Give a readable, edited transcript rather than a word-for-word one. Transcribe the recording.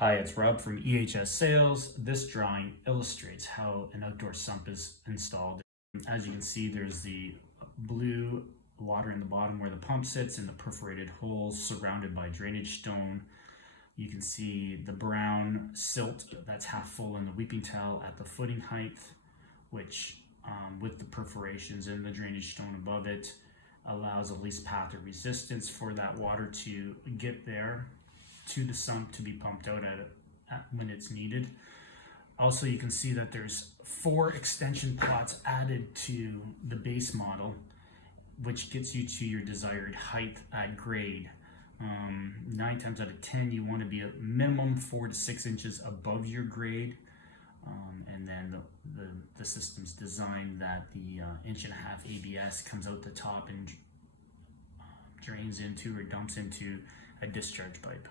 Hi, it's Rob from EHS Sales. This drawing illustrates how an outdoor sump is installed. As you can see, there's the blue water in the bottom where the pump sits and the perforated holes surrounded by drainage stone. You can see the brown silt that's half full in the weeping towel at the footing height, which with the perforations in the drainage stone above it allows a least path of resistance for that water to get there to the sump to be pumped out when it's needed. Also, you can see that there's 4 extension pots added to the base model, which gets you to your desired height at grade. 9 times out of 10, you want to be a minimum 4 to 6 inches above your grade. And then the system's designed that the 1.5 inch ABS comes out the top and drains into or dumps into a discharge pipe.